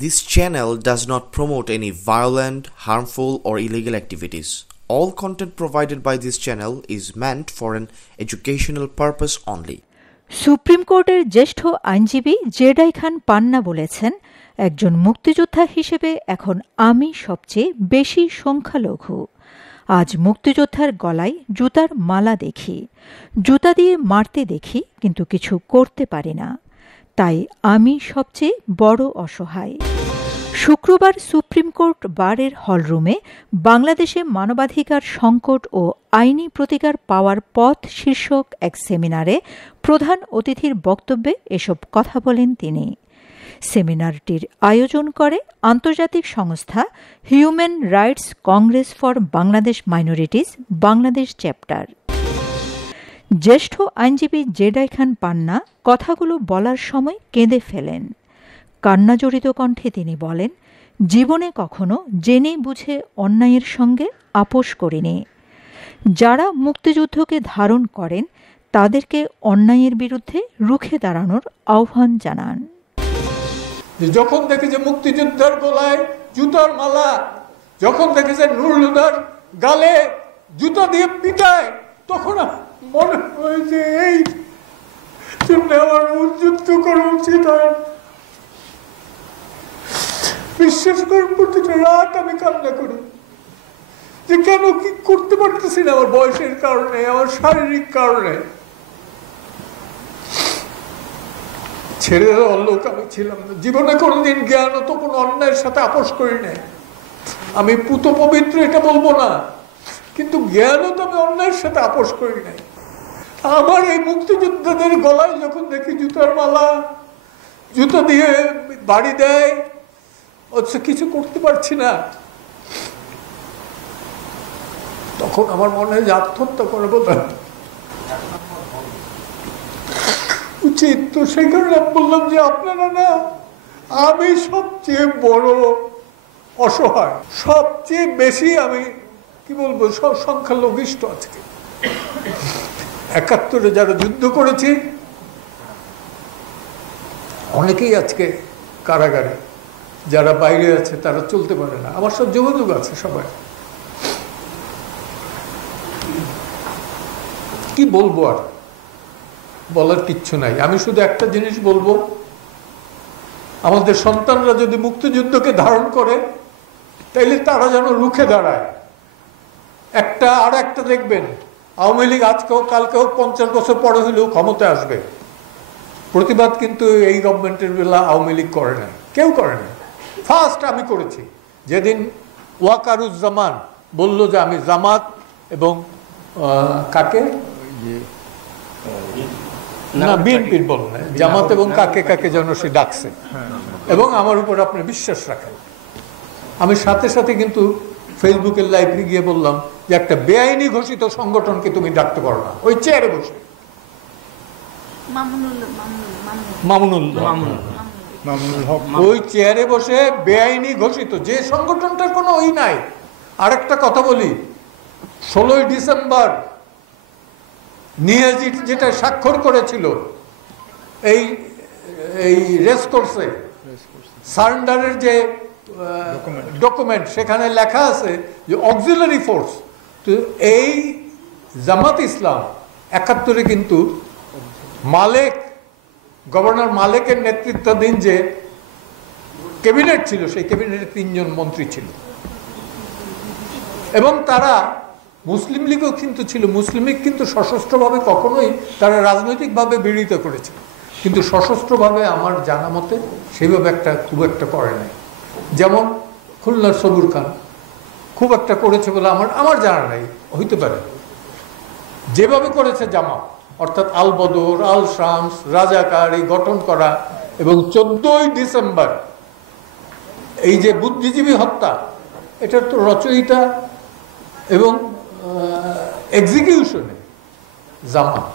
This channel does not promote any violent, harmful, or illegal activities. All content provided by this channel is meant for an educational purpose only. Supreme কোর্টের জ্যেষ্ঠ আইনজীবী Jedi খান পান্না বলেছেন, একজন মুক্তিযোদ্ধা হিসেবে এখন আমি সবচেয়ে বেশি সংখ্যালঘু। আজ মুক্তিযোদ্ধার গলায় জুতার মালা দেখি, জুতা দিয়ে মারতে দেখি, কিন্তু কিছু করতে পারি না। তাই আমি সবচেয়ে বড় অসহায়। শুক্রবার সুপ্রিম কোর্ট বারের হলরুমে বাংলাদেশে মানবাধিকার সংকট ও আইনি প্রতিকার পাওয়ার পথ শীর্ষক এক সেমিনারে প্রধান অতিথির বক্তব্যে এসব কথা বলেন তিনি। সেমিনারটির আয়োজন করে আন্তর্জাতিক সংস্থা human rights Congress for Bangladesh minorities Bangladesh chapter. জ্যেষ্ঠ আইনজীবী জেডাই খান পান্না কথাগুলো বলার সময় কেঁদে ফেলেন। কান্নাজড়িত কণ্ঠে তিনি বলেন, জীবনে কখনো জেনে বুঝে অন্যায়ের সঙ্গে আপোষ করিনি। যারা মুক্তিযুদ্ধকে ধারণ করেন তাদেরকে অন্যায়ের বিরুদ্ধে রুখে দাঁড়ানোর আহ্বান জানান। যখন দেখে যে মুক্তিযোদ্ধার গলায় জুতার মালা, যখন দেখে যে নুরুল হুদার গালে জুতা দিয়ে পিটায়, তখন মনে হয়েছে এই জন্য আমার যুদ্ধ করা উচিত হয়। বিশ্বাস করুন, প্রতিটা রাত আমি কান্না করি যে কেন কি করতে পারতেছি না, আমার বয়সের কারণে, আমার শারীরিক কারণে। ছেড়ে দেওয়ার লোক আমি ছিলাম না। জীবনে কোনোদিন জ্ঞান তো কোনো অন্যায়ের সাথে আপোষ করি নাই। আমি পুত পবিত্র এটা বলবো না, কিন্তু জ্ঞানও তো আমি অন্যায়ের সাথে আপোষ করি নাই। আমার এই মুক্তিযোদ্ধাদের গলায় যখন দেখি জুতার মালা, জুতো দিয়ে বাড়ি দেয়, অথচ কিছু করতে পারছি না, তখন আমার মনে হয় যে আত্মহত্যা করে বোধ উচিত। তো সেই কারণে বললাম যে আপনারা না, আমি সবচেয়ে বড় অসহায়, সবচেয়ে বেশি আমি কি বলবো সংখ্যালঘিষ্ঠ। আজকে ৭১-এ যারা যুদ্ধ করেছি অনেকেই আজকে কারাগারে, যারা বাইরে আছে তারা চলতে পারে না, আমার সব যোগাযোগ আছে সবাই। কি বলবো, আর বলার কিচ্ছু নাই। আমি শুধু একটা জিনিস বলবো, আমাদের সন্তানরা যদি মুক্তিযুদ্ধকে ধারণ করে তাইলে তারা যেন রুখে দাঁড়ায়। একটা আর একটা দেখবেন, আওয়ামী লীগ আজকেও কালকেও ৫০ বছর পরে হলেও ক্ষমতায় আসবে। প্রতিবাদ কিন্তু এই গভর্নমেন্টের বেলা আওয়ামী লীগ করে না, কেউ করে না। ফার্স্ট আমি করেছি যেদিন ওয়াকারুজ্জামান বলল যে আমি জামাত এবং কাকে না বিএনপির বল না, জামাত এবং কাকে কাকে যেন সে ডাকছে, এবং আমার উপর আপনি বিশ্বাস রাখেন। আমি সাথে সাথে কিন্তু ফেসবুকের লাইভে গিয়ে বললাম যে একটা বেআইনি ঘোষিত সংগঠনকে তুমি ডাকতে পারো না। ওই চেয়ারে বসে ওই চেয়ারে বসে বেআইনি ঘোষিত যে সংগঠনটার কোনো ওই নাই। আরেকটা কথা বলি, ১৬ই ডিসেম্বর নিয়াজি যেটা স্বাক্ষর করেছিল এই রেস কোর্সে সারেন্ডারের যে ডকুমেন্ট, সেখানে লেখা আছে যে অক্সিলারি ফোর্স। তো এই জামাত ইসলাম ৭১-এ কিন্তু মালেক, গভর্নর মালেকের নেতৃত্বাধীন যে ক্যাবিনেট ছিল, সেই ক্যাবিনেটে ৩ জন মন্ত্রী ছিল, এবং তারা মুসলিম লীগও কিন্তু ছিল। মুসলিম লীগ কিন্তু সশস্ত্রভাবে কখনোই তারা রাজনৈতিকভাবে বিরোধিত করেছে, কিন্তু সশস্ত্রভাবে আমার জানা মতে সেইভাবে খুব একটা করে নাই। যেমন খুলনার সবুর খান খুব একটা করেছে বলে আমার জানা নাই, হইতে পারে। যেভাবে করেছে জামাত, অর্থাৎ আল বদর, আল শামস, রাজাকার এই গঠন করা, এবং ১৪ই ডিসেম্বর এই যে বুদ্ধিজীবী হত্যা, এটার তো রচয়িতা এবং এক্সিকিউশনে জামাত।